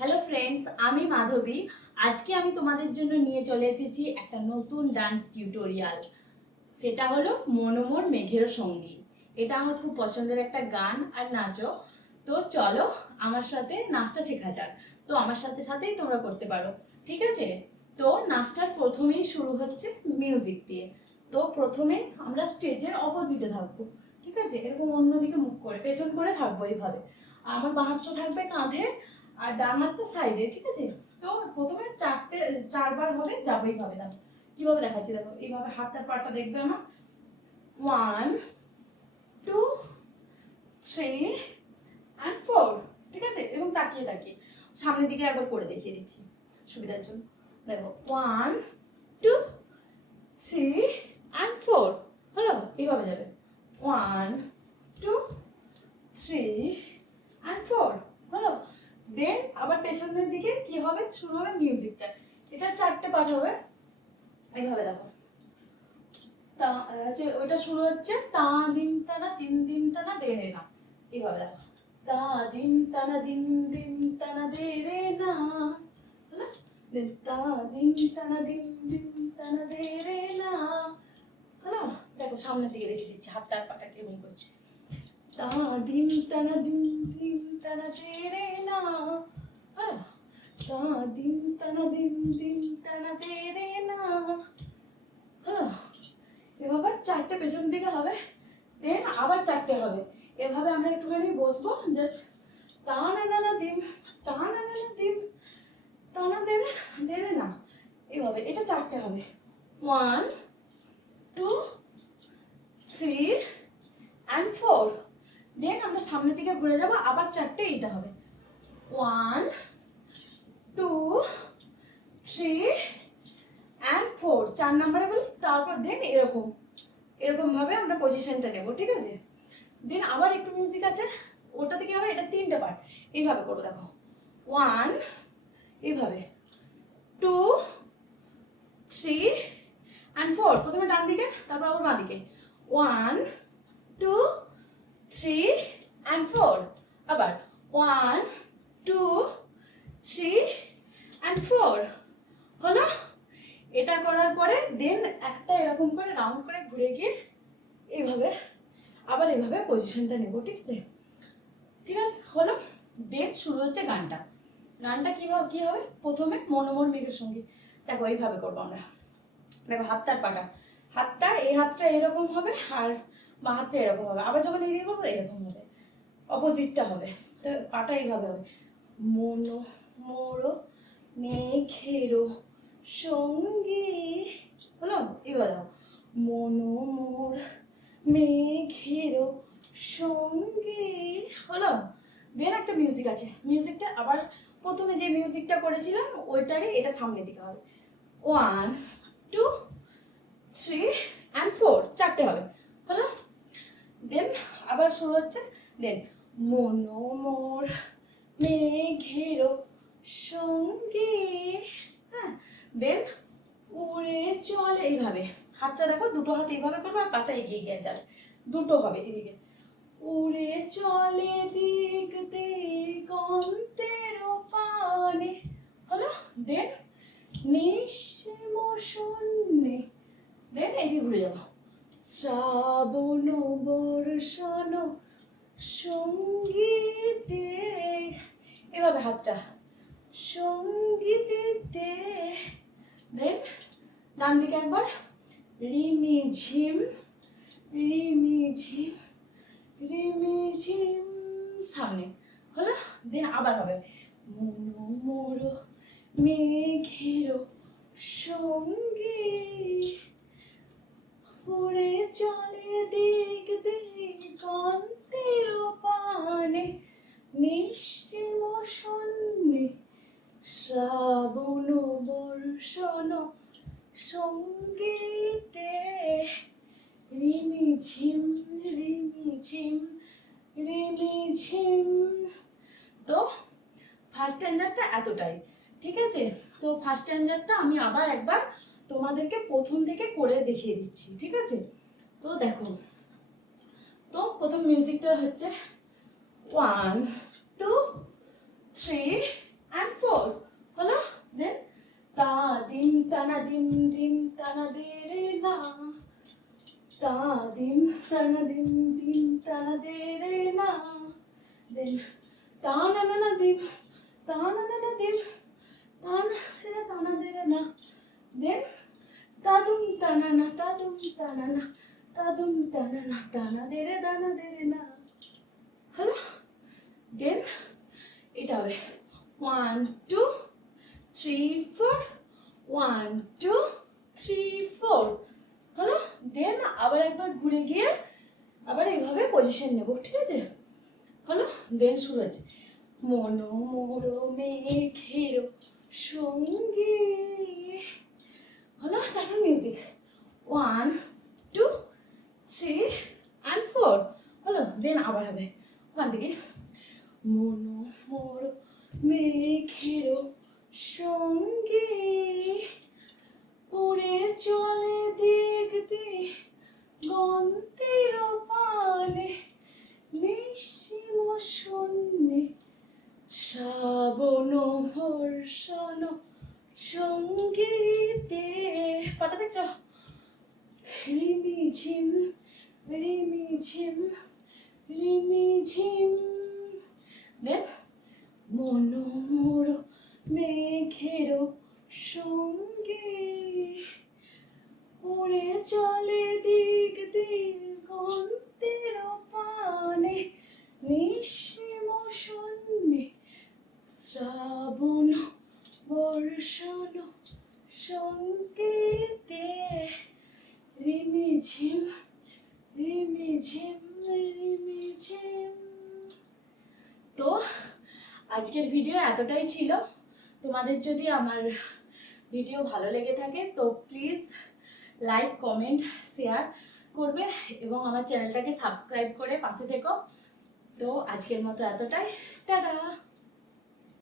Hello friends, আমি মাধবী। আজকে আমি তোমাদের জন্য নিয়ে চলে এসেছি একটা নতুন ডান্স টিউটোরিয়াল। সেটা হলো মনোমোর মেঘের সঙ্গী। এটা আমার খুব পছন্দের একটা গান আর নাচও। তো চলো আমার সাথে নাচটা শেখা যাক। তো আমার সাথে সাথেই তোমরা করতে পারো, ঠিক আছে? তো নাচটার প্রথমেই শুরু হচ্ছে মিউজিক দিয়ে। তো প্রথমে আমরা স্টেজের অপোজিটে থাকবো, ঠিক আছে? এরকম অন্যদিকে মুখ করে পেছন করে থাকবো এইভাবে। আমার বাঁ হাতটা থাকবে কাঁধে আর ডান হাতটা সাইডে, ঠিক আছে? তো প্রথমে চারবার হবে, যাবে এইভাবে। দেখো কিভাবে দেখাচ্ছি, দেখো এইভাবে হাতটার পাটা দেখবে আমার। 1 2 3 and 4, ঠিক আছে? এরকম তাকিয়ে তাকিয়ে সামনের দিকে একবার করে দেখিয়ে দিচ্ছি সুবিধার জন্য। দেখো 1 2 3 and 4 হলো, এইভাবে যাবে। 1 2 3 and 4 হলো। দেন আবার পেছনের দিকে কি হবে, শুরু হবে মিউজিকটা। এটা চারটে পার্ট হবে, এইভাবে দেখো। তা ওইটা শুরু হচ্ছে তা দিন তানা তিন দিন তানা দে রে না, এইভাবে দেখো। তা দিন তানা দিন দিন তানা দে রে না, হলো। দেন তা দিন তানা দিন দিন তানা দে রে না, হলো। দেখো সামনের দিকে রেখে দিচ্ছি, হাতটা আর পাটা কেমন করছে। তা দিন তানা দিন দিন তানা দে রে না, হলো। তা দিন তানা দিন দিন তানা দে রে না, হলো। এভাবে চারটে পেছন দিকে হবে, দেন আবার চারটে হবে। এভাবে আমরা একটুখানি বসবো, জাস্ট তা না না না দিন, তা না না না দিন, তা না দেবে দেবে না, এভাবে। এটা চারটে হবে। 1 2 3 and 4। দেন আমরা সামনের দিকে ঘুরে যাব, আবার চারটে এইটা হবে। 1 2 3 and 4, 4 নাম্বারে বলি। তারপর দেন এরকম এরকম ভাবে আমরা পজিশনটা নেব, ঠিক আছে? দেন আবার একটু মিউজিক আছে, ওটাতে কি হবে, এটা তিনটে পার্ট। এইভাবে করবো, দেখো। 1 এইভাবে, 2 3 and 4। প্রথমে ডান দিকে, তারপর আবার বাঁ দিকে। 1 2 3 and 4। আবার 1 2 3 and 4 হলো। এটা করার পরে দেন একটা এরকম করে রাউন্ড করে ঘুরে গিয়ে এইভাবে আবার এইভাবে পজিশনটা নেব, ঠিক আছে? ঠিক আছে, হলো। দেন শুরু হচ্ছে গানটা। গানটা কি হবে, প্রথমে মনোমোর মেঘের সঙ্গী। দেখো এইভাবে করবো আমরা। দেখো হাতটার পাটা, হাতটা এই হাতটা এরকম হবে আর বা হাতটা এরকম হবে। আবার যখন এদিকে করবো এরকম হবে, অপোজিটটা হবে। তো পাটা এইভাবে হবে। মনোমোর মেঘেরো সঙ্গী, হলো। এবার দাও, মনোমোর মেঘেরো সঙ্গী, হলো। দেন একটা মিউজিক আছে, মিউজিকটা আবার প্রথমে যে মিউজিকটা করেছিলাম ওইটারই এটা সামনের দিকে হবে। 1 2 3 and 4, চারটে হবে, হলো। দেন আবার শুরু হচ্ছে। দেন মনোমোর মেঘেরো সঙ্গী, হ্যাঁ। দেন উড়ে চলে, এইভাবে হাতটা দেখো, দুটো হাত এইভাবে করবে আর পাটা এগিয়ে গিয়ে যাবে, দুটো হবে এদিকে। উড়ে চলে দিক দিগন্তের পানে, হলো। দেন নিঃসীম শূন্যে, দেন এদিকে ঘুরে যাবো। শ্রাবণ বর্ষণ সঙ্গীতে, এভাবে হাতটা সঙ্গীতে। দেন ডান দিকে একবার রিমি ঝিম রিমি ঝিম রিমি ঝিম, সামনে, হলো। দেন আবার হবে মনোমোর মেঘেরো সঙ্গী, উড়ে চলে দিক দিগন্তের পানে, নিশ্চিম শূন্যে শ্রাবণ বর্ষণ সঙ্গীতে, রিমি ঝিম রিমি ঝিম রিমি ঝিম। তো ফার্স্ট স্ট্যান্ডার্ডটা এতটাই, ঠিক আছে? তো ফার্স্ট স্ট্যান্ডার্ডটা আমি আবার একবার তোমাদেরকে প্রথম থেকে করে দেখিয়ে দিচ্ছি, ঠিক আছে? তো দেখো, তো প্রথম মিউজিকটা হচ্ছে 1 2 3 and তানা দিন দিন তানা দে রে না দিন তানা না না দিন তানা না না দিন তানা দে রে না দিন তাদুম তানা না তাদুম তানা না তাদুম তানা না তানা দে রে না হ্যালো দেন এটা হবে 1 2 3 4 1 2 3 4 হলো দেন আবার একবার ঘুরে গিয়ে আবার এইভাবে পজিশন নেব ঠিক আছে হলো দেন শুরু হচ্ছে মন মোর মেঘের সঙ্গী হলো তারপর মিউজিক 1 2 3 and 4 হলো দেন আবার হবে ওখান থেকে মন মোর মেঘের সঙ্গী উড়ে চলে দেখতে গন্তের পানে নিশ্চিম শূন্যে শ্রাবণ বর্ষণ সঙ্গীতে পাটা দেখছো রিমিঝিম রিমিঝিম রিমিঝিম দেন মন মোর মেঘের সঙ্গে উড়ে চলে দিক দিগন্তের পানে নিশ্চিম শূন্যে শ্রাবণ বর্ষণ সঙ্গীতে রিমিঝিম রিমিঝিম রিমিঝিম। তো আজকের ভিডিও এতটাই ছিল। তোমাদের যদি আমার ভিডিও ভালো লেগে থাকে তো প্লিজ লাইক কমেন্ট শেয়ার করবে এবং আমার চ্যানেলটাকে সাবস্ক্রাইব করে পাশে থেকো। তো আজকের মতো এতটাই, টাটা।